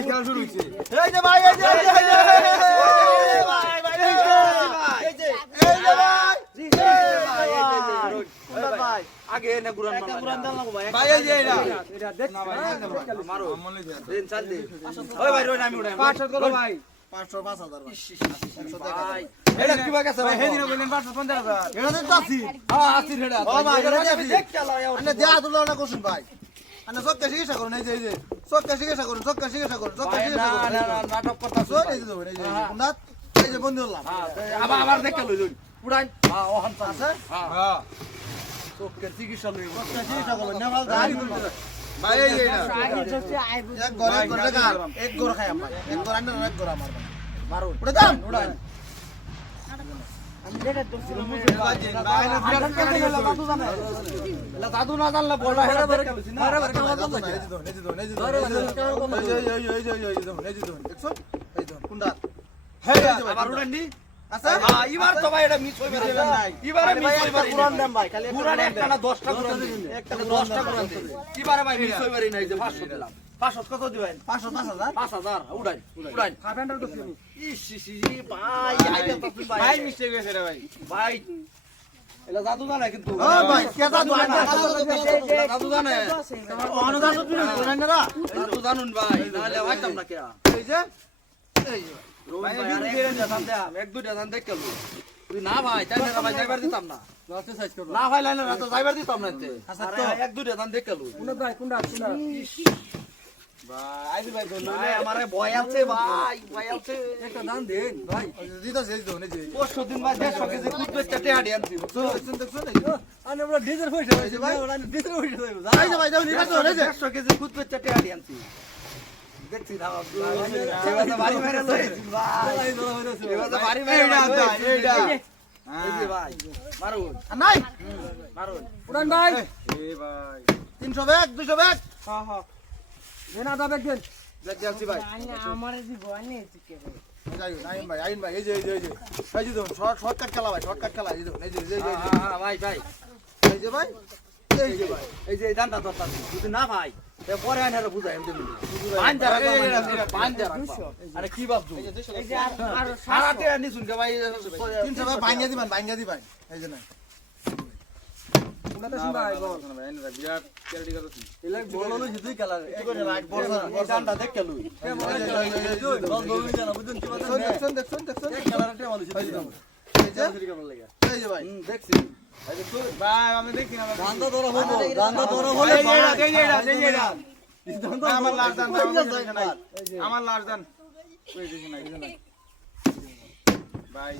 ভাই খেলা শুরু হইছে এই যে ভাই এই যে এই যে ভাই ভাই এই যে এই যে এই যে ভাই ভাই আগে এনে গুরান একটা পুরান দাম লাগবো ভাই ভাই এই যে এটা না ভাই মারো আমল দিন চাল দে ওই ভাই রই নামি উড়াই 500 কত ভাই 500 5000 ভাই ভাই এটা কি বাকি আছে ভাই ভাই হেদিন কইলেন 550 এটা তো আছি হ্যাঁ আসি রেডা ও ভাই, এটা এটা আমি আছে। দেখ চালা আন্না দেয়া তুলনা করছুন ভাই আন্না সব কাছে চিকিৎসা করুন এই যে এই যে কাছে চিকিৎসা করুন কাছে চিকিৎসা করুন না চিকিৎসা করুন। না না নাটক কথা সব এই যে ধরুন, এই যে এই যে এই যে বন্ধু হলাম। আবার আবার দেখে লই লই উড়াই। হ্যাঁ ওহান আছে? হ্যাঁ। হ্যাঁ। চোখে চিকিৎসা লই কাছে চিকিৎসা করুন না ভালো দাঁড়ি ভাই এই যে এক গড় এক গড় টাকা এক গড় খাই আমার এক গড় আন্না এক গড় আমার। ভাই মারো উড়ে দাম উড়াই। ভাই খেলা দাদু না জানলে আচ্ছা হ্যাঁ এবার তো ভাই এটা মিস হইবে এবারে মিস হইবে পুরান একটা না 10টা পুরান একটা 10টা পুরান এবারে ভাই মিস হইবে নাই যে 500 দিলাম। 500 কত দিবেন? 5000 উড়াই উড়াই। ইস ইস ইস, ভাই আইলে তো ভাই। ভাই মিস্টেক হয়েছে রে ভাই। ভাই এলা দাদু জানে কিন্তু। কেতা দোকান এলা দাদু জানে? অনুদান তুই না? দাদু জানুন ভাই নাহলে হইতাম না কে এই যে। এই যে। ভাই এক দুইটা জান এক দেখ কেলো তুই না ভাই তাই না ভাই যাইবার দিতাম না। না ভাই লাইনে যাইবার দিতাম না এক দুইটা জান দেখ কেলো ভাই আইবি ভাই দোন ভাই আমারে ভয় আছে ভাই ভয় আছে। একটা দান দেন ভাই। দিতা সেই দোনে যে পরশু দিন ভাই দেড়শো কেজি কুদবে চাটে হাড়ি আনছি। দেখছেন দেখছেন এই যে আরে আমরা ডিজেল পয়সা এই যে ভাই। ওরা ডিজেল পয়সা দেব এই যে ভাই যাও নিকা তো এই যে। দেড়শো কেজি কুদবে চাটে হাড়ি আনছি। দেখছি না এবার তো বাড়ি মেরে লইছি ভাই এবার তো বাড়ি মেরে এইটা লইছি। এইটা এই যে ভাই মারুন। নাই। মারুন। উড়ান ভাই। এ ভাই। 300 ব্যাগ 200 ব্যাগ। হ্যাঁ হ্যাঁ। ভাই। ভাই ভাই যে দেখুন শর্ট শর্টকাট খেলা ভাই শর্টকাট খেলা এই যে দেখুন, এই যে ভাই ভাই। এই যে ভাই এই যে ভাই। এই যে এই দানটা যদি না ভাই? পরে আইনারে বুঝাই আরে কি ভাবছ সারাতে আনি শুনকে ভাই। 300 ব্যাগ ভাঙ্গা দিবেন ভাঙ্গা দিবেন। এই যে না আমার লাস্ট দান আমার দেখে নাই। আমার লাস্ট দান ভাই